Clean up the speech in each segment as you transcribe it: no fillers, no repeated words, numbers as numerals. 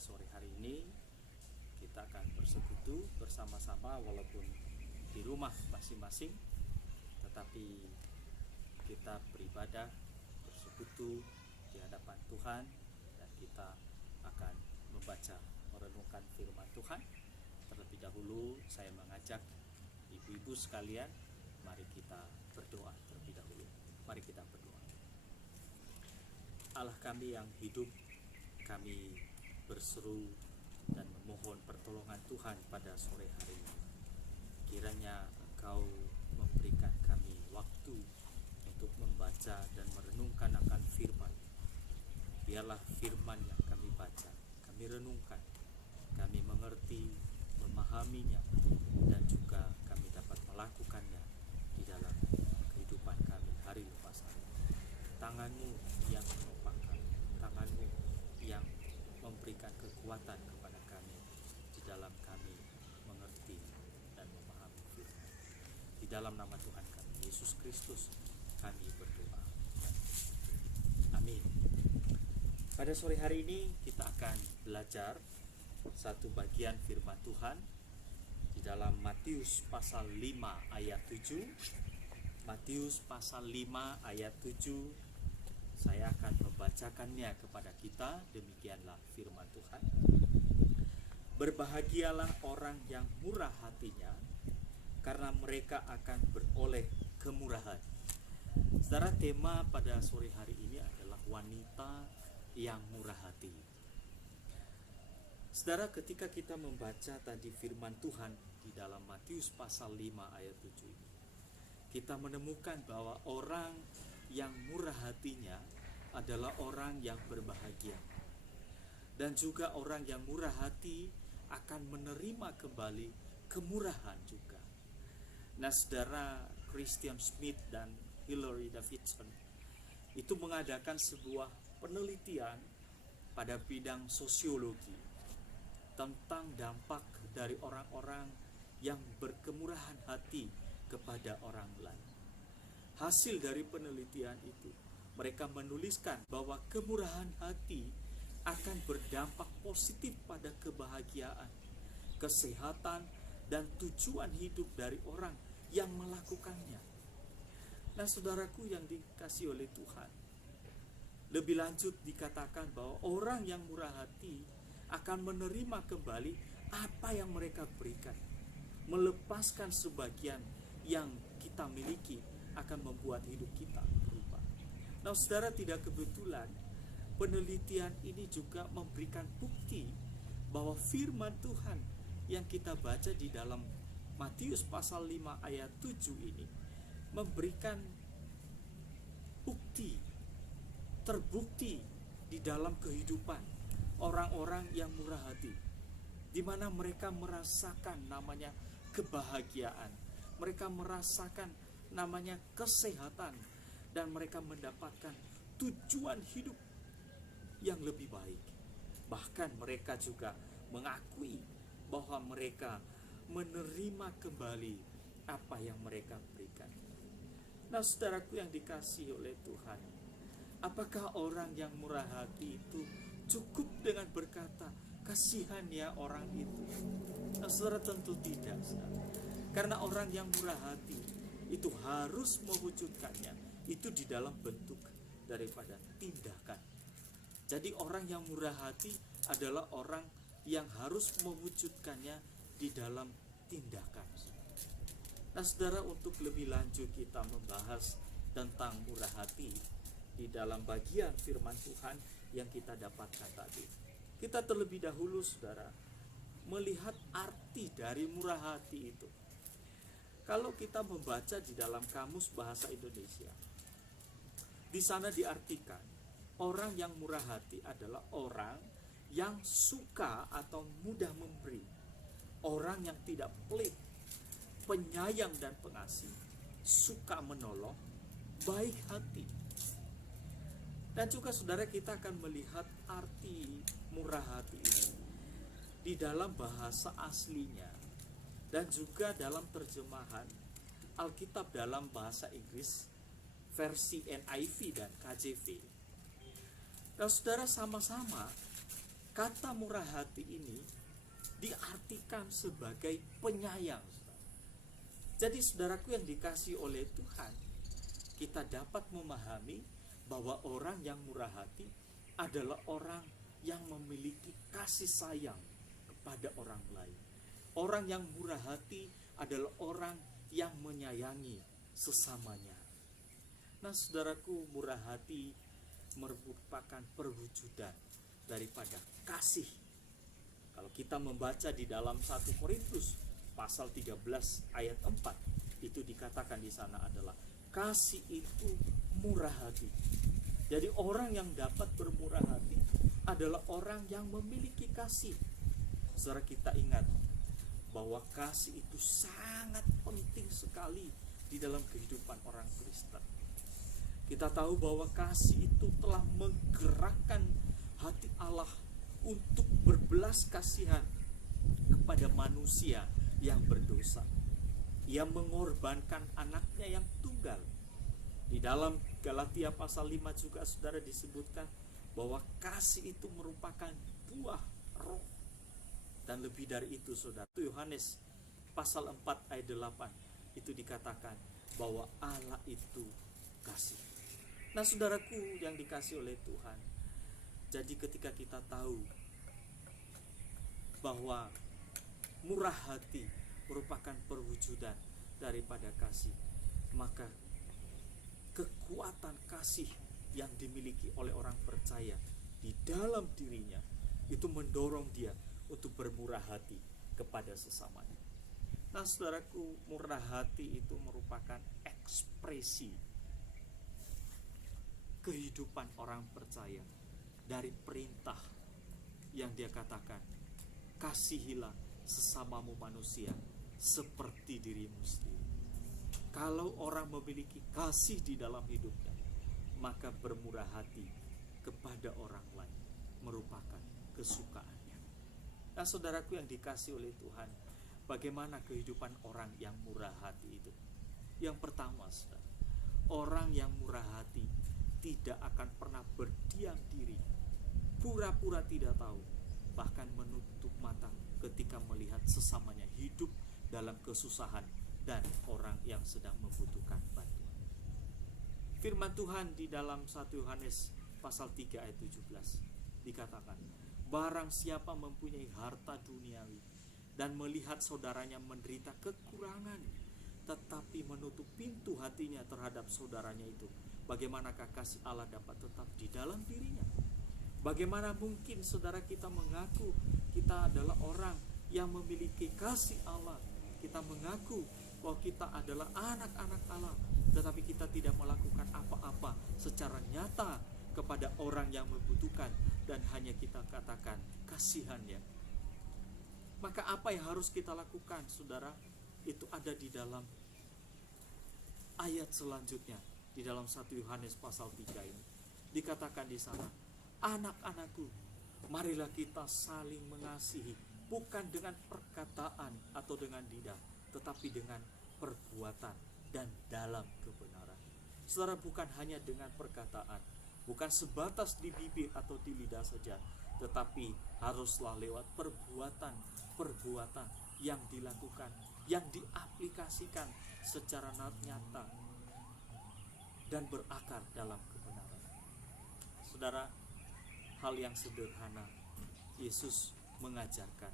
sore hari ini kita akan bersekutu bersama-sama walaupun di rumah masing-masing, tetapi kita beribadah, bersekutu di hadapan Tuhan, dan kita akan membaca, merenungkan firman Tuhan. Terlebih dahulu saya mengajak ibu-ibu sekalian, mari kita berdoa terlebih dahulu. Mari kita berdoa. Allah kami yang hidup, kami berseru dan memohon pertolongan Tuhan pada sore hari ini. Kiranya Engkau memberikan kami waktu untuk membaca dan merenungkan akan firman. Biarlah firman yang kami baca, kami renungkan, kami mengerti, memahaminya, dan juga kami dapat melakukannya di dalam kehidupan kami hari lepas hari. Tangan-Mu yang menopang kami, Tangan-Mu yang memberikan kekuatan kepada kami di dalam kami mengerti dan memahami firman. Di dalam nama Tuhan kami Yesus Kristus kami berdoa. Amin. Pada sore hari ini kita akan belajar satu bagian firman Tuhan di dalam Matius pasal 5 ayat 7. Matius pasal 5 ayat 7. Saya akan membacakannya kepada kita. Demikianlah firman Tuhan. Berbahagialah orang yang murah hatinya, karena mereka akan beroleh kemurahan. Saudara, tema pada sore hari ini adalah wanita yang murah hati. Saudara, ketika kita membaca tadi firman Tuhan di dalam Matius pasal 5 ayat 7 ini, kita menemukan bahwa orang yang murah hatinya adalah orang yang berbahagia. Dan juga orang yang murah hati akan menerima kembali kemurahan juga. Nah, saudara, Christian Smith dan Hilary Davidson itu mengadakan sebuah penelitian pada bidang sosiologi tentang dampak dari orang-orang yang berkemurahan hati kepada orang lain. Hasil dari penelitian itu, mereka menuliskan bahwa kemurahan hati akan berdampak positif pada kebahagiaan, kesehatan, dan tujuan hidup dari orang yang melakukannya. Nah, saudaraku yang dikasihi oleh Tuhan, lebih lanjut dikatakan bahwa orang yang murah hati akan menerima kembali apa yang mereka berikan. Melepaskan sebagian yang kita miliki akan membuat hidup kita berubah. Nah, saudara, tidak kebetulan penelitian ini juga memberikan bukti bahwa firman Tuhan yang kita baca di dalam Matius pasal 5 ayat 7 ini memberikan bukti, terbukti di dalam kehidupan orang-orang yang murah hati, di mana mereka merasakan namanya kebahagiaan, mereka merasakan namanya kesehatan, dan mereka mendapatkan tujuan hidup yang lebih baik. Bahkan mereka juga mengakui bahwa mereka menerima kembali apa yang mereka berikan. Nah, saudaraku yang dikasihi oleh Tuhan, apakah orang yang murah hati itu cukup dengan berkata, kasihan ya orang itu? Nah, saudara, tentu tidak, saudara. Karena orang yang murah hati itu harus mewujudkannya itu di dalam bentuk daripada tindakan. Jadi orang yang murah hati adalah orang yang harus mewujudkannya di dalam tindakan. Nah, saudara, untuk lebih lanjut kita membahas tentang murah hati di dalam bagian firman Tuhan yang kita dapatkan tadi, kita terlebih dahulu, saudara, melihat arti dari murah hati itu. Kalau kita membaca di dalam Kamus Bahasa Indonesia, di sana diartikan orang yang murah hati adalah orang yang suka atau mudah memberi, orang yang tidak pelit, penyayang dan pengasih, suka menolong, baik hati. Dan juga, saudara, kita akan melihat arti murah hati ini di dalam bahasa aslinya dan juga dalam terjemahan Alkitab dalam bahasa Inggris versi NIV dan KJV. Nah, saudara, sama-sama Kata murah hati ini diartikan sebagai penyayang. Jadi saudaraku yang dikasihi oleh Tuhan, kita dapat memahami bahwa orang yang murah hati adalah orang yang memiliki kasih sayang kepada orang lain. Orang yang murah hati adalah orang yang menyayangi sesamanya. Nah saudaraku, murah hati merupakan perwujudan daripada kasih. Kalau kita membaca di dalam 1 Korintus pasal 13 ayat 4, itu dikatakan di sana adalah kasih itu murah hati. Jadi orang yang dapat bermurah hati adalah orang yang memiliki kasih. Saudara, kita ingat bahwa kasih itu sangat penting sekali di dalam kehidupan orang Kristen. Kita tahu bahwa kasih itu telah menggerakkan hati Allah untuk berbelas kasihan kepada manusia yang berdosa. Ia mengorbankan anaknya yang tunggal. Di dalam Galatia pasal 5 juga saudara disebutkan bahwa kasih itu merupakan buah roh. Dan lebih dari itu saudara, Yohanes pasal 4 ayat 8 itu dikatakan bahwa Allah itu kasih. Nah saudaraku yang dikasih oleh Tuhan, jadi ketika kita tahu bahwa murah hati merupakan perwujudan daripada kasih, maka kekuatan kasih yang dimiliki oleh orang percaya di dalam dirinya itu mendorong dia untuk bermurah hati kepada sesamanya. Nah saudaraku, murah hati itu merupakan ekspresi kehidupan orang percaya dari perintah yang dia katakan, kasihilah sesamamu manusia seperti dirimu sendiri. Kalau orang memiliki kasih di dalam hidupnya, maka bermurah hati kepada orang lain merupakan kesukaannya. Nah saudaraku yang dikasihi oleh Tuhan, bagaimana kehidupan orang yang murah hati itu? Yang pertama, saudara, orang yang murah hati tidak akan pernah berdiam diri, pura-pura tidak tahu, bahkan menutup mata ketika melihat sesamanya hidup dalam kesusahan dan orang yang sedang membutuhkan bantuan. Firman Tuhan di dalam 1 Yohanes pasal 3 ayat 17 dikatakan, barang siapa mempunyai harta duniawi dan melihat saudaranya menderita kekurangan, tetapi menutup pintu hatinya terhadap saudaranya itu, bagaimanakah kasih Allah dapat tetap di dalam dirinya? Bagaimana mungkin saudara kita mengaku kita adalah orang yang memiliki kasih Allah, kita mengaku bahwa kita adalah anak-anak Allah, tetapi kita tidak melakukan apa-apa secara nyata kepada orang yang membutuhkan, dan hanya kita katakan kasihan ya. Maka apa yang harus kita lakukan, saudara? Itu ada di dalam ayat selanjutnya, di dalam 1 Yohanes pasal 3 ini. Dikatakan di sana, anak-anakku, marilah kita saling mengasihi, bukan dengan perkataan atau dengan lidah, tetapi dengan perbuatan dan dalam kebenaran. Saudara, bukan hanya dengan perkataan, bukan sebatas di bibir atau di lidah saja, tetapi haruslah lewat perbuatan yang dilakukan, yang diaplikasikan secara nyata dan berakar dalam kebenaran. Saudara, hal yang sederhana Yesus mengajarkan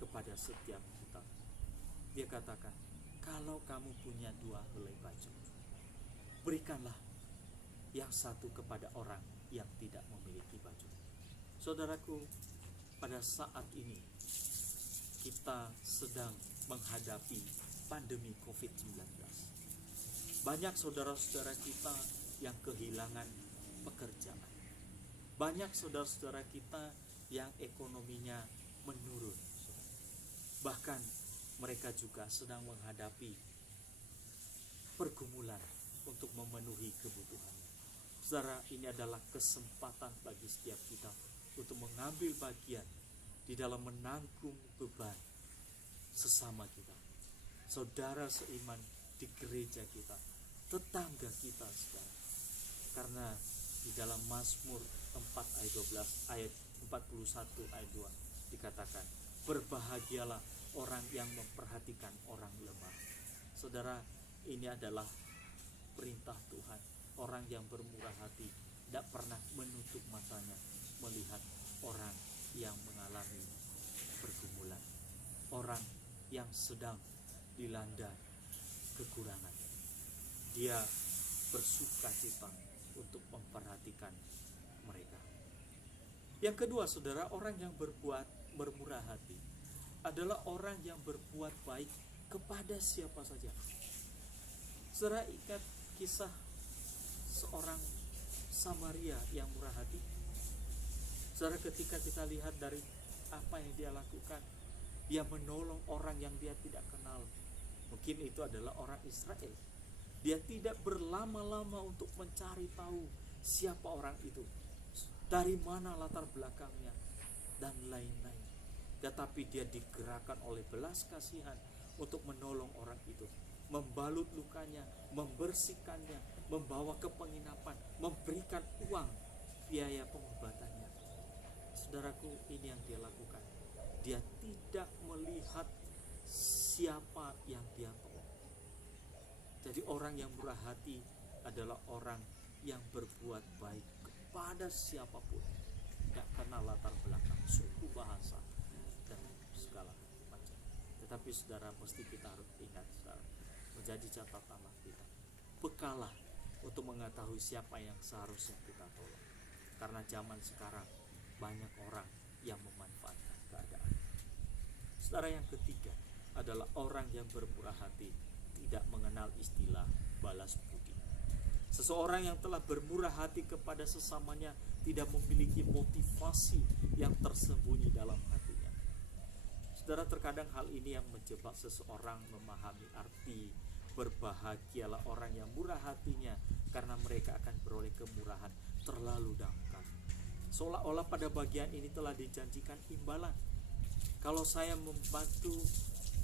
kepada setiap kita. Dia katakan, kalau kamu punya 2 helai baju, berikanlah yang satu kepada orang yang tidak memiliki baju. Saudaraku, pada saat ini kita sedang menghadapi pandemi COVID-19. Banyak saudara-saudara kita yang kehilangan pekerjaan. Banyak saudara-saudara kita yang ekonominya menurun. Bahkan mereka juga sedang menghadapi pergumulan untuk memenuhi kebutuhannya. Saudara, ini adalah kesempatan bagi setiap kita untuk mengambil bagian di dalam menanggung beban sesama kita, saudara seiman di gereja kita, tetangga kita, saudara. Karena Di dalam Mazmur 4 ayat 12, ayat 41 ayat 2 dikatakan, berbahagialah orang yang memperhatikan orang lemah. Saudara, ini adalah perintah Tuhan. Orang yang bermurah hati tidak pernah menutup matanya melihat orang yang mengalami pergumulan, orang yang sedang dilanda kekurangan. Dia bersuka cita untuk memperhatikan mereka. Yang kedua, saudara, orang yang bermurah hati adalah orang yang berbuat baik kepada siapa saja. Saudara ingat kisah seorang Samaria yang murah hati? Saudara, ketika kita lihat dari apa yang dia lakukan, dia menolong orang yang dia tidak kenal. Mungkin itu adalah orang Israel. Dia tidak berlama-lama untuk mencari tahu siapa orang itu, dari mana latar belakangnya, dan lain-lain. Tetapi dia digerakkan oleh belas kasihan untuk menolong orang itu, membalut lukanya, membersihkannya, membawa ke penginapan, memberikan uang biaya pengobatannya. Saudaraku, ini yang dia lakukan. Dia tidak melihat siapa yang dia tolong. Jadi orang yang murah hati adalah orang yang berbuat baik kepada siapapun, tidak kenal latar belakang, suku, bahasa, dan segala macam. Tetapi saudara, mesti kita harus ingat, saudara, menjadi catatanlah kita, bekalah untuk mengetahui siapa yang seharusnya kita tolong. Karena zaman sekarang banyak orang yang memanfaatkan keadaan. Saudara, yang ketiga adalah orang yang bermurah hati tidak mengenal istilah balas budi. Seseorang yang telah bermurah hati kepada sesamanya tidak memiliki motivasi yang tersembunyi dalam hatinya. Saudara, terkadang hal ini yang menjebak seseorang memahami arti berbahagialah orang yang murah hatinya, karena mereka akan beroleh kemurahan terlalu dangkal. Seolah-olah pada bagian ini telah dijanjikan imbalan. Kalau saya membantu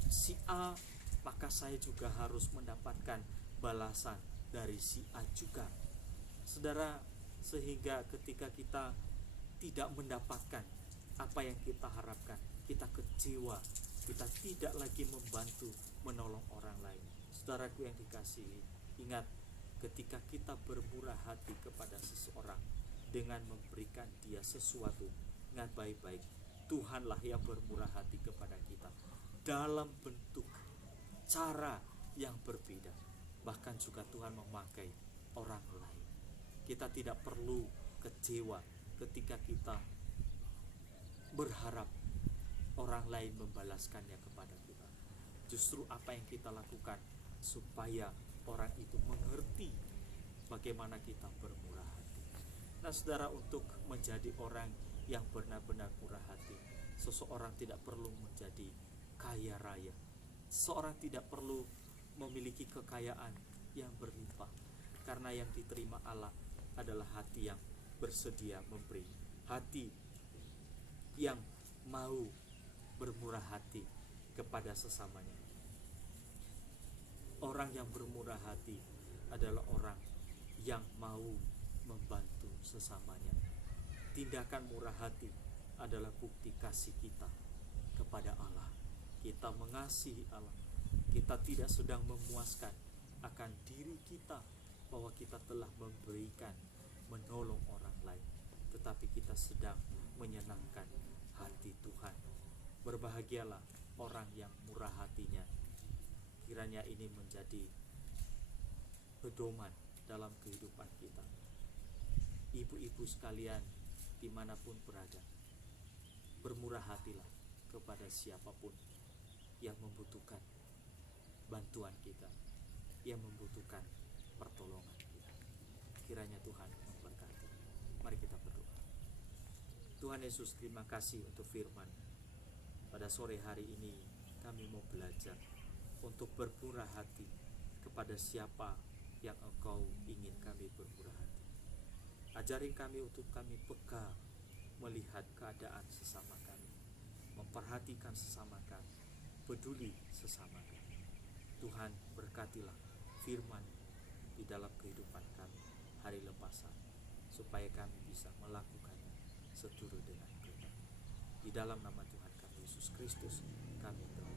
si A, maka saya juga harus mendapatkan balasan dari si A juga. Saudara, sehingga ketika kita tidak mendapatkan apa yang kita harapkan, kita kecewa, kita tidak lagi membantu menolong orang lain. Saudaraku yang dikasihi, ingat, ketika kita bermurah hati kepada seseorang dengan memberikan dia sesuatu, ingat baik-baik, Tuhanlah yang bermurah hati kepada kita dalam bentuk cara yang berbeda. Bahkan juga Tuhan memakai orang lain. Kita tidak perlu kecewa ketika kita berharap orang lain membalaskannya kepada kita. Justru apa yang kita lakukan supaya orang itu mengerti bagaimana kita bermurah hati. Nah saudara, untuk menjadi orang yang benar-benar murah hati, seseorang tidak perlu menjadi kaya raya. Seorang tidak perlu memiliki kekayaan yang berlimpah, karena yang diterima Allah adalah hati yang bersedia memberi, hati yang mau bermurah hati kepada sesamanya. Orang yang bermurah hati adalah orang yang mau membantu sesamanya. Tindakan murah hati adalah bukti kasih kita kepada Allah. Kita mengasihi Allah. Kita tidak sedang memuaskan akan diri kita bahwa kita telah memberikan, menolong orang lain, tetapi kita sedang menyenangkan hati Tuhan. Berbahagialah orang yang murah hatinya. Kiranya ini menjadi pedoman dalam kehidupan kita. Ibu-ibu sekalian, dimanapun berada, bermurah hatilah kepada siapapun yang membutuhkan bantuan kita, yang membutuhkan pertolongan kita. Kiranya Tuhan memberkati. Mari kita berdoa. Tuhan Yesus, terima kasih untuk firman. Pada sore hari ini kami mau belajar untuk bermurah hati kepada siapa yang Engkau ingin kami bermurah hati. Ajari kami untuk kami peka melihat keadaan sesama kami, memperhatikan sesama kami, peduli sesama kami. Tuhan, berkatilah firman di dalam kehidupan kami hari lepasan. supaya kami bisa melakukannya seturut dengan kehendak. Di dalam nama Tuhan kami Yesus Kristus kami telah